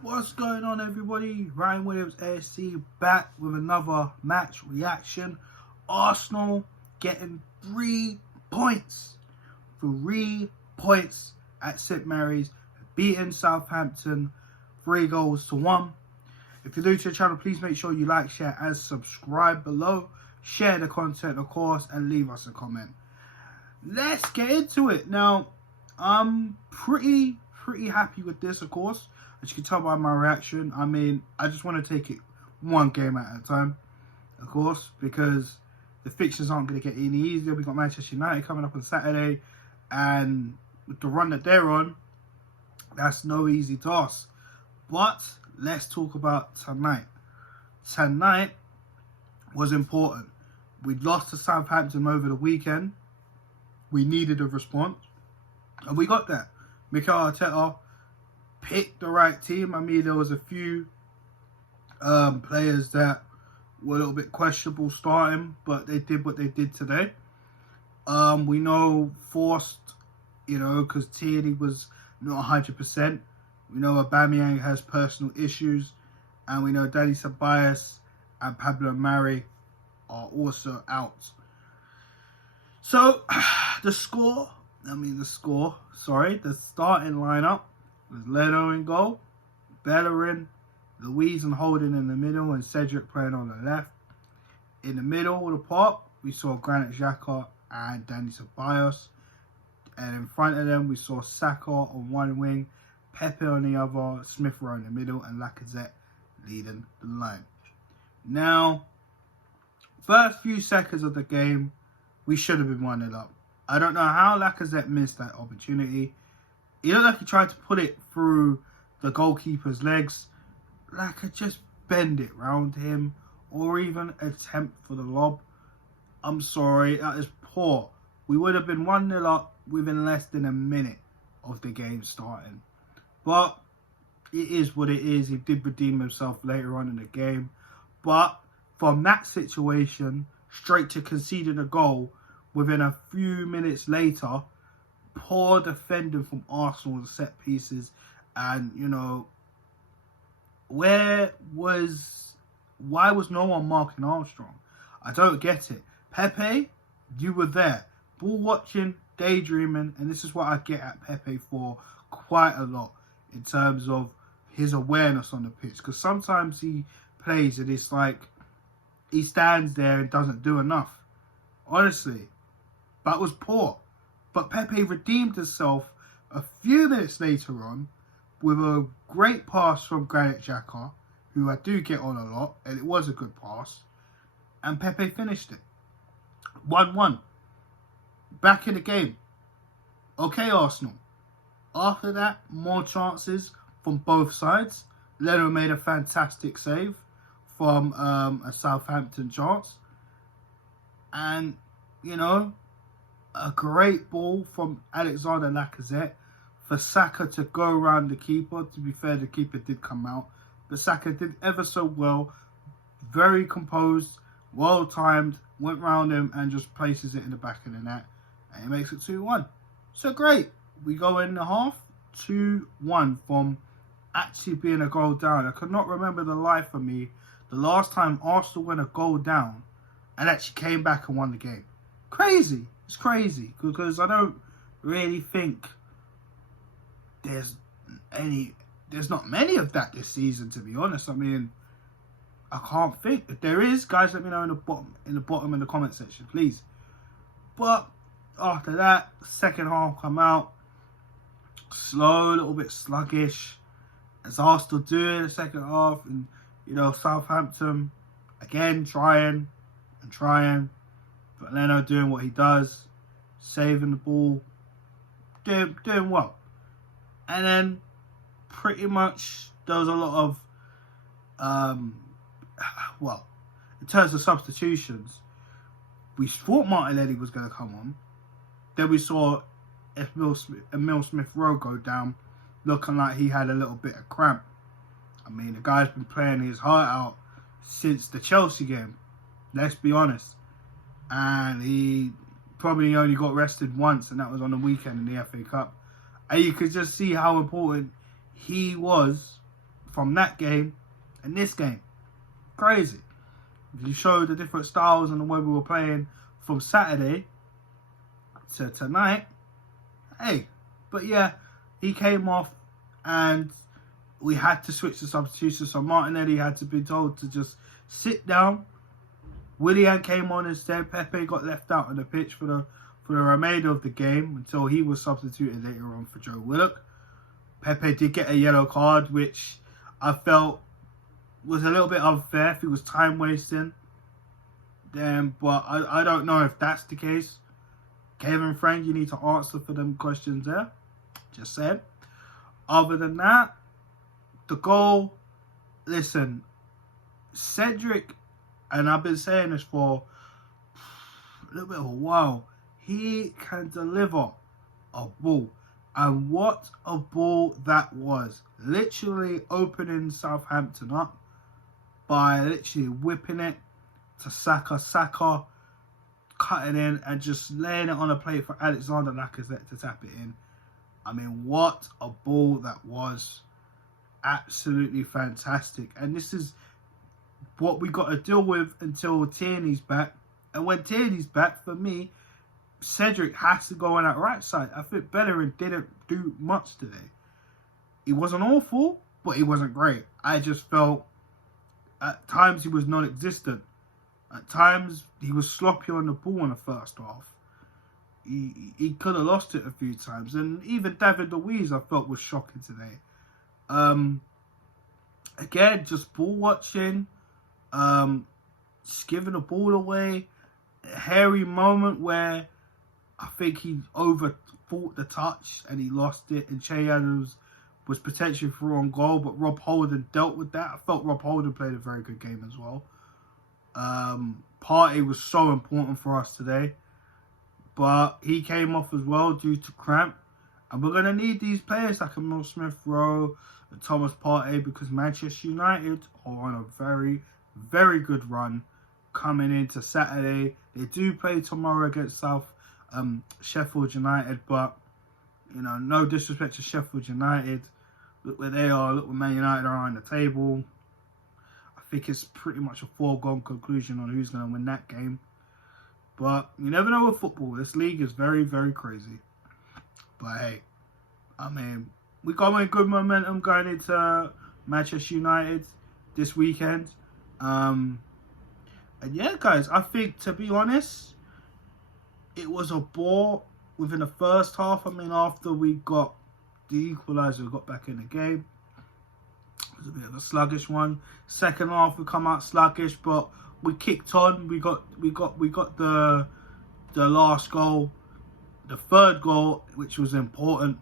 What's going on, everybody? Ryan Williams ASC back with another match reaction. Arsenal getting 3 points. 3 points at St Mary's, beating Southampton 3-1. If you're new to the channel, please make sure you like, share and subscribe below. Share the content, of course, and leave us a comment. Let's get into it. Now, I'm pretty happy with this, of course. As you can tell by my reaction, I mean, I just want to take it one game at a time, of course, because the fixtures aren't going to get any easier. We've got Manchester United coming up on Saturday, and with the run that they're on, that's no easy task. But let's talk about tonight. Tonight was important. We lost to Southampton over the weekend. We needed a response, and we got that. Mikel Arteta picked the right team. I mean, there was a few players that were a little bit questionable starting, but they did what they did today. We know forced, because Tierney was not 100%. We know Aubameyang has personal issues, and we know Dani Ceballos and Pablo Mari are also out. So, the starting lineup was Leno in goal, Bellerin, Louise and Holden in the middle, and Cedric playing on the left. In the middle of the park, we saw Granit Xhaka and Dani Ceballos. And in front of them, we saw Saka on one wing, Pepe on the other, Smith Rowe in the middle, and Lacazette leading the line. Now, first few seconds of the game, we should have been 1-0 up. I don't know how Lacazette missed that opportunity. He looked like he tried to put it through the goalkeeper's legs. Like, just bend it round him or even attempt for the lob. I'm sorry, that is poor. We would have been 1-0 up within less than a minute of the game starting. But it is what it is. He did redeem himself later on in the game. But from that situation, straight to conceding a goal within a few minutes later, poor defending from Arsenal set pieces. And, why was no one marking Armstrong? I don't get it. Pepe, you were there. Ball watching, daydreaming, and this is what I get at Pepe for quite a lot in terms of his awareness on the pitch. Because sometimes he plays and it's like he stands there and doesn't do enough. Honestly, that was poor. But Pepe redeemed himself a few minutes later on with a great pass from Granit Xhaka, who I do get on a lot, and it was a good pass. And Pepe finished it. 1-1. Back in the game. Okay, Arsenal. After that, more chances from both sides. Leno made a fantastic save from a Southampton chance. And, a great ball from Alexander Lacazette for Saka to go around the keeper. To be fair, the keeper did come out, but Saka did ever so well. Very composed, well timed, went round him and just places it in the back of the net, and he makes it 2-1. So great. We go in the half 2-1 from actually being a goal down. I could not remember the life of me the last time Arsenal went a goal down and actually came back and won the game. Crazy. It's crazy because I don't really think there's not many of that this season, to be honest. I mean, I can't think. If there is, guys, let me know in the bottom in the comment section, please. But after that, second half come out, slow, a little bit sluggish, as Arsenal do in the second half, and Southampton again trying, but Leno doing what he does, saving the ball, doing well. And then pretty much there was a lot of, in terms of substitutions, we thought Martinelli was going to come on. Then we saw Emil Smith Rowe go down, looking like he had a little bit of cramp. I mean, the guy's been playing his heart out since the Chelsea game. Let's be honest. And he probably only got rested once, and that was on the weekend in the FA Cup. And you could just see how important he was from that game and this game. Crazy. You show the different styles and the way we were playing from Saturday to tonight. Hey, but yeah, he came off and we had to switch to substitutions. So Martinelli had to be told to just sit down. Willian came on instead. Pepe got left out on the pitch for the remainder of the game until he was substituted later on for Joe Willock. Pepe did get a yellow card, which I felt was a little bit unfair if it was time wasting. Then, but I don't know if that's the case. Kevin Frank, you need to answer for them questions there. Just said. Other than that, the goal, listen, Cedric, and I've been saying this for a little bit of a while, he can deliver a ball. And what a ball that was. Literally opening Southampton up by literally whipping it to Saka, cutting in and just laying it on a plate for Alexander Lacazette to tap it in. I mean, what a ball that was. Absolutely fantastic. And this is what we got to deal with until Tierney's back. And when Tierney's back, for me, Cedric has to go on that right side. I think Bellerin didn't do much today. He wasn't awful, but he wasn't great. I just felt at times he was non-existent. At times he was sloppy on the ball in the first half. He could have lost it a few times. And even David Luiz I felt was shocking today. Again, just ball watching, just giving the ball away. A hairy moment where I think he overthought the touch and he lost it, and Che Adams was potentially through on goal, but Rob Holding dealt with that. I felt Rob Holding played a very good game as well. Partey was so important for us today, but he came off as well due to cramp. And we're going to need these players like Emil Smith-Rowe and Thomas Partey, because Manchester United are on a very, very good run coming into Saturday. They do play tomorrow against Sheffield United, but, you know, no disrespect to Sheffield United. Look where they are. Look where Man United are on the table. I think it's pretty much a foregone conclusion on who's going to win that game. But you never know with football. This league is very, very crazy. But hey, I mean, we got a good momentum going into Manchester United this weekend. And yeah, guys, I think, to be honest, it was a bore within the first half. I mean, after we got the equaliser, we got back in the game. It was a bit of a sluggish one. Second half, we come out sluggish, but we kicked on. We got the last goal, the third goal, which was important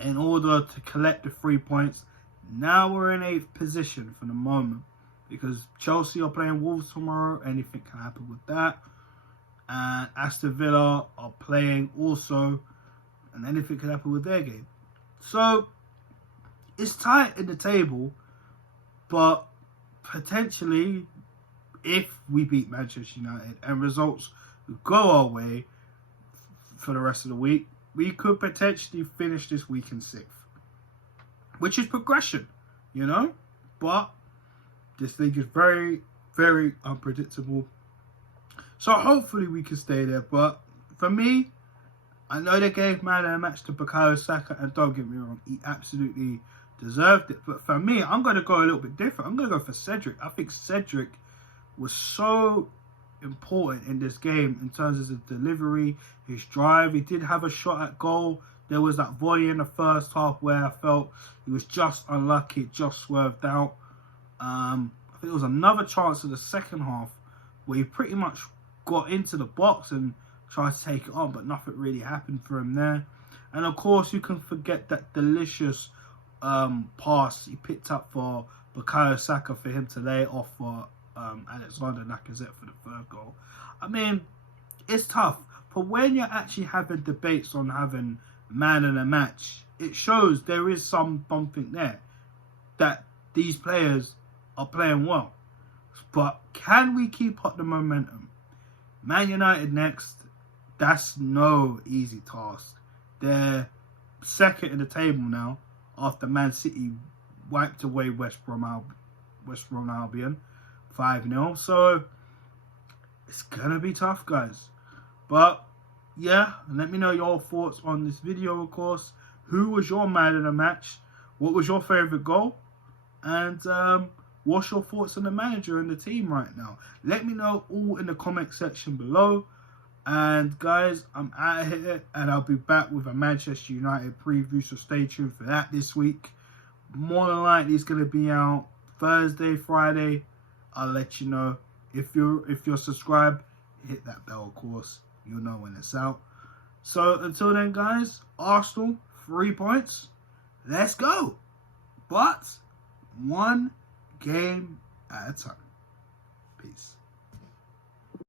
in order to collect the 3 points. Now we're in 8th position for the moment, because Chelsea are playing Wolves tomorrow. Anything can happen with that. And Aston Villa are playing also, and anything can happen with their game. So it's tight in the table, but potentially, if we beat Manchester United and results go our way for the rest of the week, we could potentially finish this week in 6th, which is progression, you know. But this league is very, very unpredictable. So hopefully we can stay there. But for me, I know they gave man of the match to Bukayo Saka, and don't get me wrong, he absolutely deserved it. But for me, I'm going to go a little bit different. I'm going to go for Cedric. I think Cedric was so important in this game in terms of his delivery, his drive. He did have a shot at goal. There was that volley in the first half where I felt he was just unlucky, just swerved out. I think there was another chance in the second half where he pretty much got into the box and tried to take it on, but nothing really happened for him there. And of course, you can forget that delicious pass he picked up for Bukayo Saka for him to lay off for Alexander Lacazette for the third goal. I mean, it's tough, but when you're actually having debates on having man of the match, it shows there is something there, that these players are playing well. But can we keep up the momentum? Man United next, that's no easy task. They're second in the table now after Man City wiped away West Brom Albion 5-0. So it's gonna be tough, guys. But yeah, let me know your thoughts on this video, of course. Who was your man of the match? What was your favourite goal? And what's your thoughts on the manager and the team right now? Let me know all in the comment section below. And guys, I'm out of here, and I'll be back with a Manchester United preview, so stay tuned for that this week. More than likely it's going to be out Thursday, Friday. I'll let you know. If you're subscribed, hit that bell, of course. You'll know when it's out. So until then, guys, Arsenal, 3 points. Let's go. But one game at a time. Peace.